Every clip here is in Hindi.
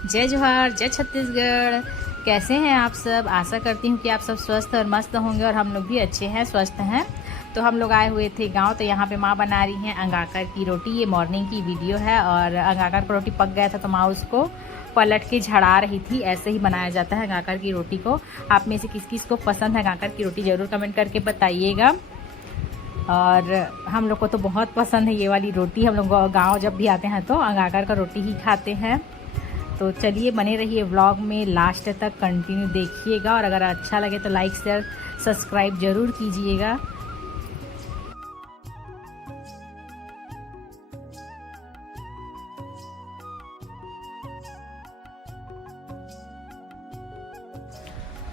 जय जोहार, जय छत्तीसगढ़। कैसे हैं आप सब? आशा करती हूँ कि आप सब स्वस्थ और मस्त होंगे और हम लोग भी अच्छे हैं, स्वस्थ हैं। तो हम लोग आए हुए थे गांव, तो यहाँ पे माँ बना रही हैं अंगाकर की रोटी। ये मॉर्निंग की वीडियो है और अंगाकर का रोटी पक गया था तो माँ उसको पलट के झड़ा रही थी। ऐसे ही बनाया जाता है अंगाकर की रोटी को। आप में से किस किस को पसंद है अंगाकर की रोटी, ज़रूर कमेंट करके बताइएगा। और हम लोग को तो बहुत पसंद है ये वाली रोटी। हम लोग गाँव जब भी आते हैं तो अंगाकर का रोटी ही खाते हैं। तो चलिए बने रहिए व्लॉग में, लास्ट तक कंटिन्यू देखिएगा और अगर अच्छा लगे तो लाइक शेयर सब्सक्राइब ज़रूर कीजिएगा।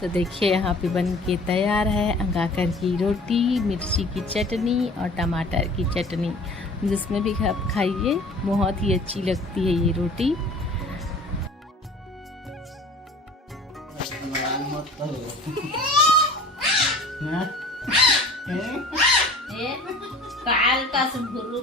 तो देखिए यहाँ पे बन के तैयार है अंगाकर की रोटी, मिर्ची की चटनी और टमाटर की चटनी, जिसमें भी आप खाइए, बहुत ही अच्छी लगती है ये रोटी। काल का संभरू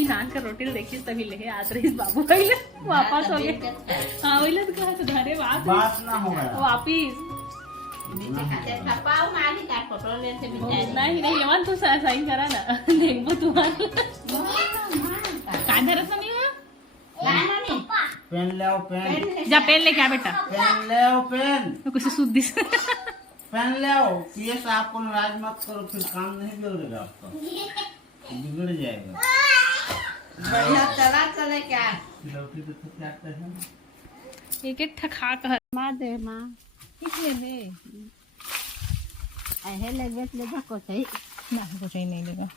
नान का रोटी देखिए तभी ले आज रही बाबू पहले वापस हो गए। हाँ वही तो कहा धरे वापस वापिस नहीं नहीं लेवन तू सही करा ना देखो तुम्हारा कांधा रस नहीं हुआ। पेन ले आओ, पेन जा पेन लेके आ बेटा, पेन ले आओ, पेन तो कुछ शुद्धि से पेन ले आओ। पीएस आपको नाराज मत करो, फिर काम नहीं बिगड़ेगा आपका, बिगड़ जाएगा। बढ़िया चला चले क्या लौटी तो थक जाते हैं। एक एक ठखा कर माँ दे माँ किसने दे ऐसे लगे कुछ ही ना कुछ ही नहीं लेगा।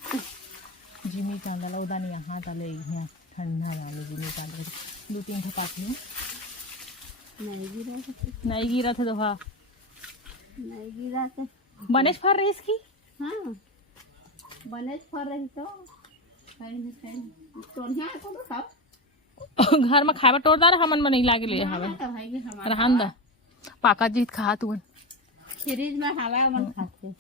जिमी कांदा उदा नहीं यहाँ तले यहाँ ठंडा वाले जिमी कांदा 2-3 ठपाती हूँ। नहीं गिरा था दोहा नहीं गिरा तो बनेश फर रही इसकी। हाँ बनेश फर रही तो घर में खाए तोड़दार हमन में नहीं लागे ले हवा रहन दा पाका जीत खा तू फ्रिज में हवा मन खाते।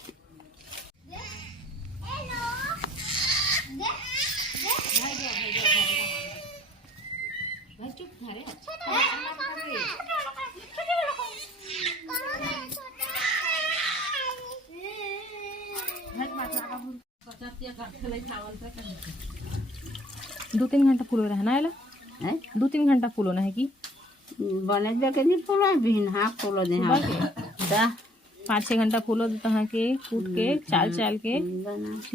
दो 3 घंटा फूलो रहना है 2-3 घंटा फूलो ना है कि बने के नहीं फूलो बिन हाँ फूलो दे हाँ 5-6 घंटा फूलो तहाँ के कूट के चाल चाल के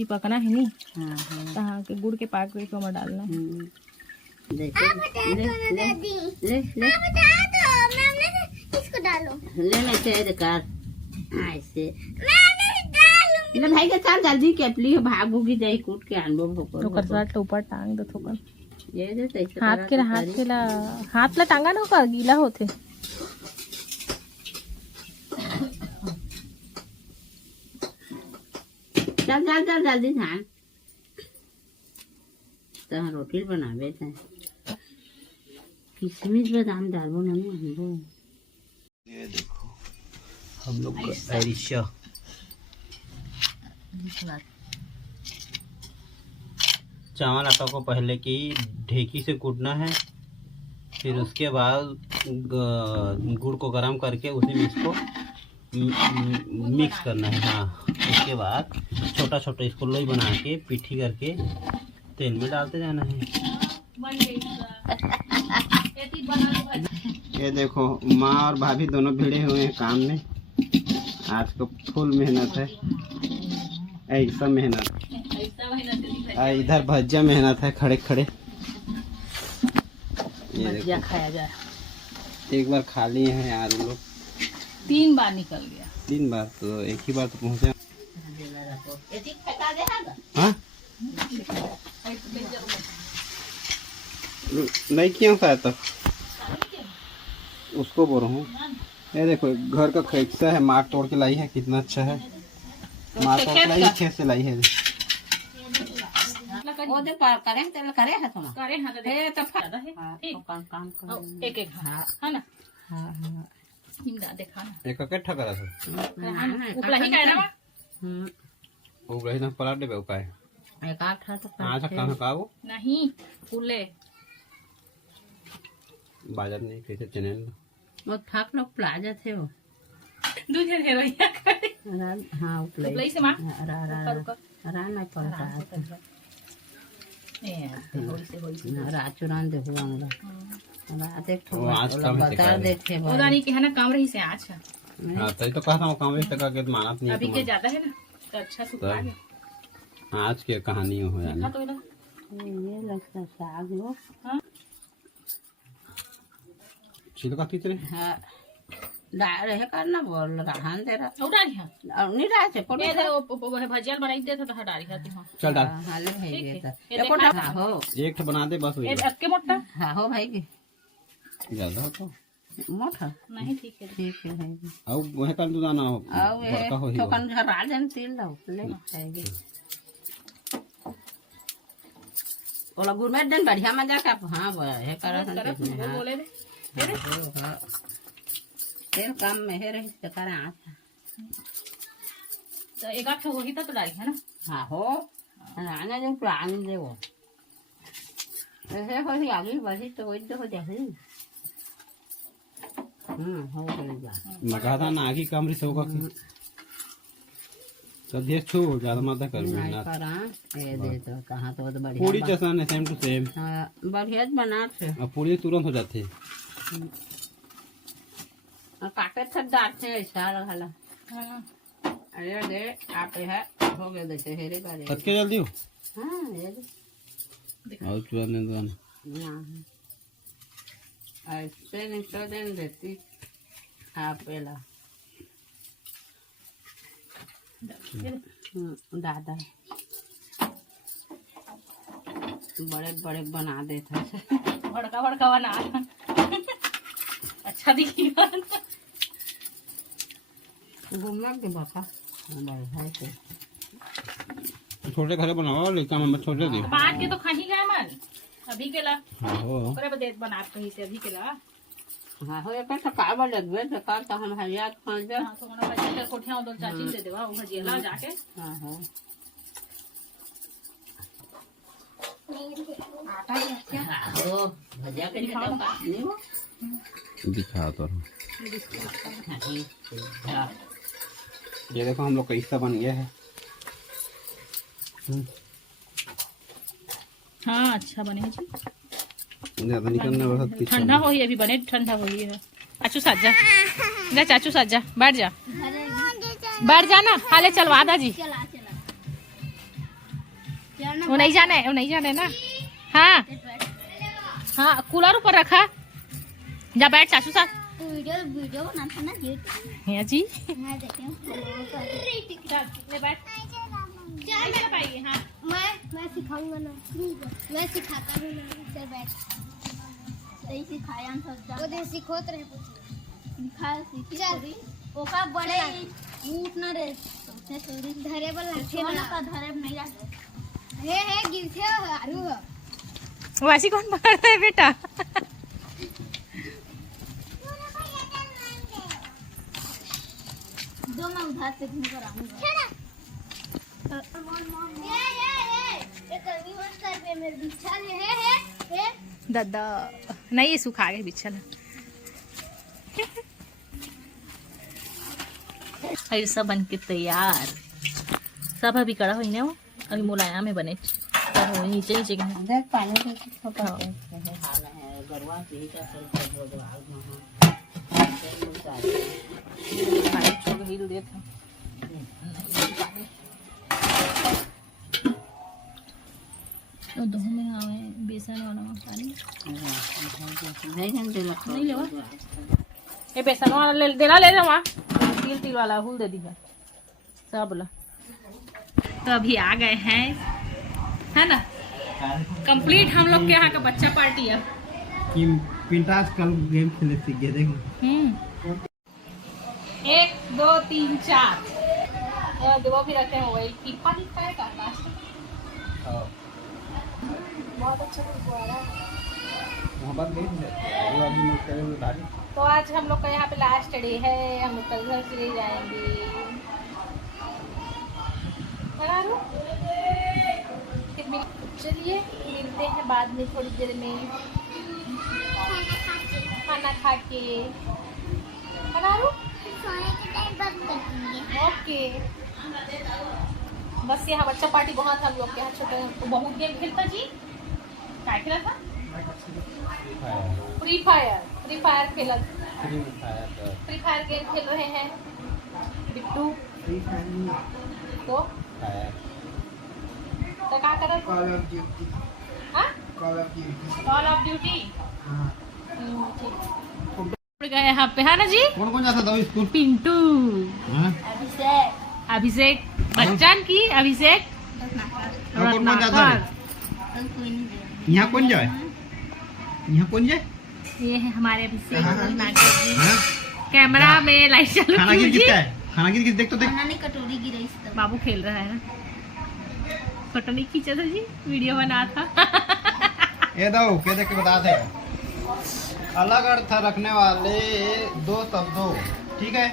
पकना है नहीं तहाँ के गुड़ के पाक के में डालना है। लेना चाहिए कार ऐसे ले भाई के चाल जल्दी केपली भागूगी जाई कूट के आनबो भोकर ओकर साथ ऊपर टांग दो थोकर ये दे हाथ ला टांगा ना ओकर गीला होथे। चल चल चल जल्दी ध्यान तो रोटी बनावे थे किशमिश बादाम डालबो ना हमको। ये देखो हम लोग का अरिशा चावल आटा को पहले की ढेकी से कूटना है, फिर उसके बाद गुड़ को गरम करके उसी में इसको मिक्स करना है। हाँ उसके बाद छोटा छोटा इसको लोई बना के पिट्ठी करके तेल में डालते जाना है। ये देखो माँ और भाभी दोनों भिड़े हुए हैं काम में। आज तो फुल मेहनत है, ऐसा मेहनत इधर भज्जा मेहनत है खड़े खड़े। ये भजिया खाया जाए। एक बार खा लिए हैं यार लोग, 3 बार निकल गया। 3 बार तो एक ही बार तो पहुँचे। हाँ नहीं क्यों खाया तब उसको बोल रहा हूँ। ये देखो घर का खैसा है, मार तोड़ के लाई है, कितना अच्छा है। मार तोड़ के लाई खेत से लाई है। वो दे करें तेल करे है तुम करे हाँ तो हे तो फायदा है। हाँ ठीक तो काम एक एक हाँ है ना। हाँ हाँ हिंगा देखा ना एक कट्ठा करा था उपला ही काय ना वो रही ना पलाट दे उपाय एक आठ तो आज कहां का वो नहीं फूले बाजार नहीं कैसे चैनल वो थाक लोग प्लाजा थे वो दूध है भैया हाँ उपले उपलाई से मां ना पड़ता है होली से राचुरान देखो हमरा रात एक वो आज कम बता देखे पता नहीं कि है ना काम रही से आज है हां तभी तो कहा था वो कांग्रेस तक के मानत नहीं अभी के ज्यादा है ना तो अच्छा सुखा गया आज की कहानी हो यानी देखा तो ना ये लगता साग लो हां छिलका कितने हाँ डाल रहे करना बोल रहान दे रहा और डाली हां और नहीं रहा से कोट ये वो भजिया बनाई देता तो डाली खाती हां चल डाल हाले भाई ठीक है। ये ये कोट देखा हो एक ठो बना दे बस ये वही अक्के मोटा हाँ हो भाई के ज्यादा हो तो मोटा नहीं ठीक है ठीक है भाई अब वह कर दो ना और बड़का हो ही तो कन राजन तिल लो ले खाएगी ओला गुरमेट दिन बढ़िया मजा का हाँ है करा वो बोले दे तेल काम में है रही तो करा आता तो एक आठ वही तो डाली है ना हाँ हो आना जो प्राण दे वो ऐसे हो ही आगे बढ़ी तो वही तो हो जाए हो गया मगा था ना आगे कमरी से होगा तो देख छू ज्यादा मत कर नहीं मेहनत करा ये दे तो कहाँ तो बढ़िया पूरी जैसा है सेम टू सेम हाँ बढ़िया बना थे अब पूरी तुरंत हो जाती है काटे थे डांटे ऐसा लगा हां अरे दे आप है हो गए देखे हेरे बारे कत के जल्दी हो हाँ ये और तुरंत तुरंत ऐसे नहीं तो देन देती आप पहला दादा बड़े बड़े बना देता बड़का बड़का बना अच्छा दिखी घूमना के बापा बढ़िया से छोटे घरे बनाओ लेकिन हम छोटे दी बांट के तो खाही गए मन अभी के ला हाँ हो ओकरे बदे बना कहीं से अभी के ला हाँ हो एक तो काबा लगवे तो का तो हम हरियात खान जा हां तो मना बच्चे के कोठिया दो चाची दे देवा वो भजिया जाके हाँ हाँ आटा भी अच्छा हो भजिया के लिए तो नहीं हो दिखा तो हाँ ये देखो हम लोग का हिस्सा बन गया है हाँ अच्छा बने जी ज्यादा निकलना बहुत ठंडा हो ही अभी बने ठंडा हो ही है चाचू साथ जा जा चाचू साथ जा बैठ जा ना हाले चलवा दा जी वो नहीं जाने ना हाँ हाँ कूलर ऊपर रखा जा बैठ चाचू साथ वीडियो बनाता ना है जी मैं देखती हूँ ले बैठ हाँ मैं सिखाऊंगा ना मैं सिखाता हूँ ना चल बैठ सही सिखाया हम सब वो दे सिखोत रहे सिखा चल ओका बड़े ऊट ना रे सोचे चोरी धरे बल लाठे ना का धरे नहीं रखे हे गिरथे आरू है वैसी कौन पकड़ रहा है बेटा दो मैं उधार से घूम कर आऊंगा ये कभी मत कर पे मेरे बिछा है दादा नहीं ये सुखा गए बिछा फिर सब बन के तैयार सब अभी कड़ा हुई ना वो अभी मुलायम में बने सब हो नीचे नीचे के देख पानी के छोटा हाल है गरवा पी का सब बोल रहा खाई छोड़ हिल देते तो दो में आवे बेसन वाला पानी नहीं नहीं लेवा ये बेसन वाला ले देला ले जावा तिल तिल वाला हुल दे दीजिए सब ला तो अभी आ गए हैं है ना कंप्लीट हम लोग के यहाँ का बच्चा पार्टी है पिंटास कल गेम खेले सीख गए देख 1 2 3 4 दो भी रखे हैं वही टिप्पा लिखा है करना बहुत अच्छा गुरुद्वारा मोहब्बत गई थी वो अभी लोग करे हुए डाली तो आज हम लोग का यहाँ पे लास्ट डे है, हम लोग कल घर चले जाएंगे। चलिए मिलते हैं बाद में थोड़ी देर में खाना खा के। ओके, बस यहाँ बच्चा पार्टी बहुत हम लोग के यहाँ छोटे तो बहुत गेम खेलता जी। क्या खेला था? फ्री फायर खेला। फ्री फायर गेम खेल रहे हैं बिट्टू। तो क्या कर रहा? Call of duty. हाँ, कॉल ऑफ ड्यूटी। गए यहाँ पे है ना जी। कौन कौन जाता था स्कूल? पिंटू, अभिषेक बच्चन की, अभिषेक कौन कौन जाता है? यहाँ कौन जाए? यहाँ कौन जाए? ये है हमारे अभिषेक रत्नाकर जी। कैमरा में लाइट चालू खाना गिर कीजिए। किसका है? खाना गिर किस देख तो देख। कटोरी गिरी। बाबू खेल रहा है ना, फोटो नहीं खींचा था जी, वीडियो बना था। ये दो क्या देख के बताते हैं। अलग अर्थ रखने वाले दो शब्दों, ठीक है,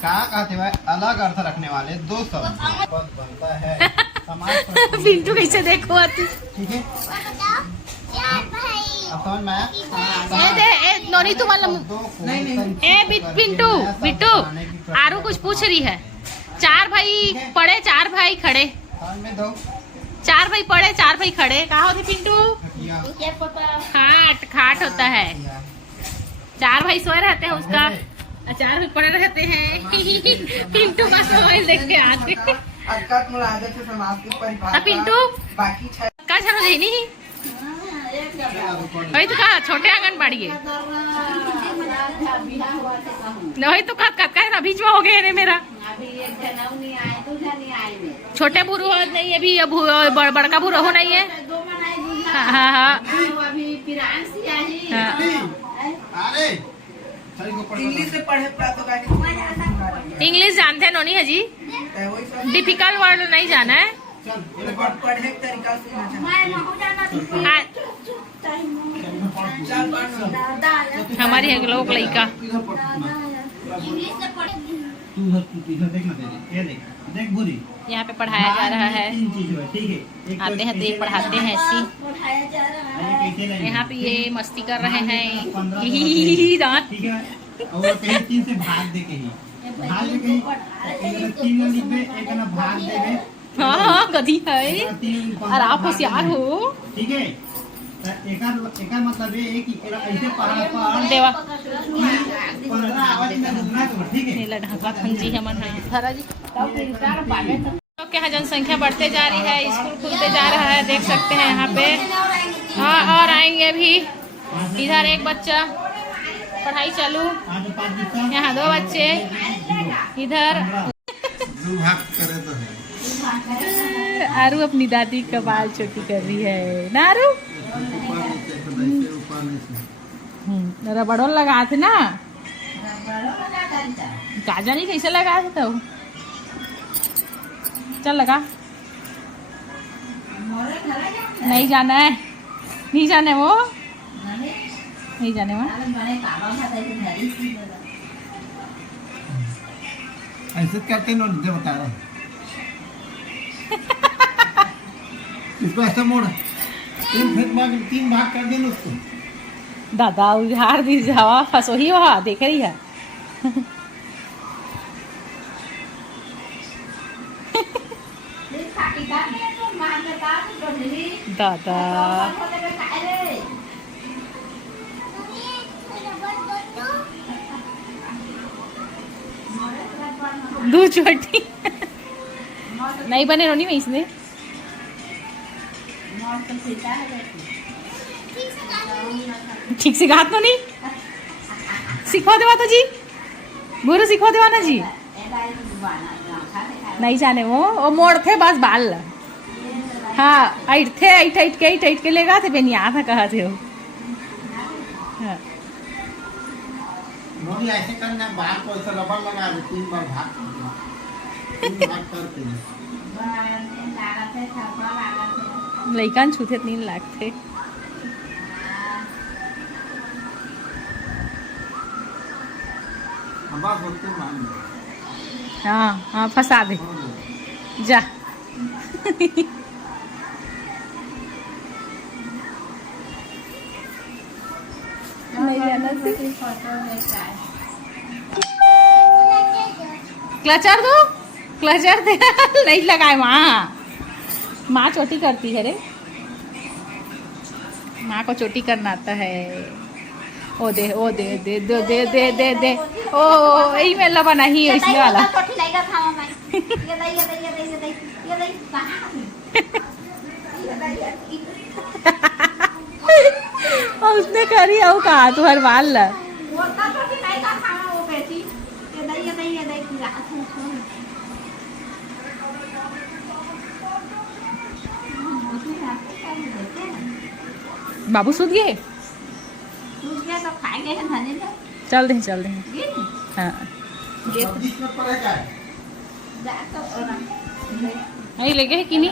क्या कहते हैं? अलग अर्थ रखने वाले दो शब्द पद बनता है समाज। पिंटू कैसे देखो आती। ठीक है, अब समझ में आया? नोनी तुम्हारा पिंटू बिट्टू आरू कुछ पूछ रही है। 4 भाई पढ़े 4 भाई खड़े। समझ में दो 4 भाई पढ़े 4 भाई खड़े कहा होते पिंटू? खाट होता है। 4 भाई सोए रहते हैं उसका, 4 भाई पड़े रहते हैं। पिंटू का मोबाइल देख के आते। पिंटू का चलो नहीं वही तो कहा छोटे आंगनबाड़ी है। वही तो कहा बीच में हो गए रे मेरा। छोटे बुरू नहीं है अभी, बड़का बुरू हो नहीं है। हाँ। इंग्लिश जानते हैं नोनी है जी, डिफिकल्ट वर्ड नहीं जाना है। हमारी है लोग लड़का यहाँ पे पढ़ाया जा रहा है। आते हैं तो ये पढ़ाते हैं ऐसी। यहाँ पे ये मस्ती कर रहे हैं। दांत और कहीं 3 से भाग दे के ही भाग दे के 3 लिख दे, एक ना भाग दे। हाँ गधी है और आप होशियार हो। ठीक है, एक मतलब ये कि ऐसे पहाड़ देवा 15 आवाज में सुनना तो ठीक है। नीला ढाका खंजी है मन है धरा जी। तो क्या जनसंख्या बढ़ते जा रही है, स्कूल खुलते जा रहा है, देख सकते हैं यहाँ पे। हाँ और आएंगे भी। इधर एक बच्चा पढ़ाई चालू, यहाँ 2 बच्चे इधर। आरू अपनी दादी का बाल छोटी कर रही है ना आरू। रबड़ों लगा थे ना, काजा नहीं कैसे लगा थे तो चल लगा। नहीं जाना है, नहीं जाने वो नहीं जाने वो। ऐसे करते ना बता रहा इसको ऐसा मोड़ 3 भाग कर देना उसको। दादा उधार दी हवा फंसो ही वहा देख रही है। दादा दो छोटी नहीं बने रोनी में इसने। ठीक से गात नहीं सिखवा देवा तो जी, गुरु सिखवा देवा ना जी। नहीं जाने वो मोड़ थे बस बाल। हाँ ऐठ थे ऐठ के लेगा थे बेनिया था कहा थे वो। हाँ। ऐसे करना बाल को ऐसा रबड़ लगा दे 3 बार भाग करते हैं। लइकान छूते 3 लाख थे। हाँ हाँ फंसा दे जा। नहीं जाना क्लचर दो, क्लचर दे। नहीं लगाए माँ, माँ चोटी करती है रे, माँ को चोटी करना आता है। ओ दे ओ दे दे दे दे दे दे दे ओ यही में लबा नहीं है इसमें वाला। और उसने करी और कहा तू हर बाल ला। बाबू सूत गए, चल दे चल दे। हाँ नहीं ले गए कि नहीं।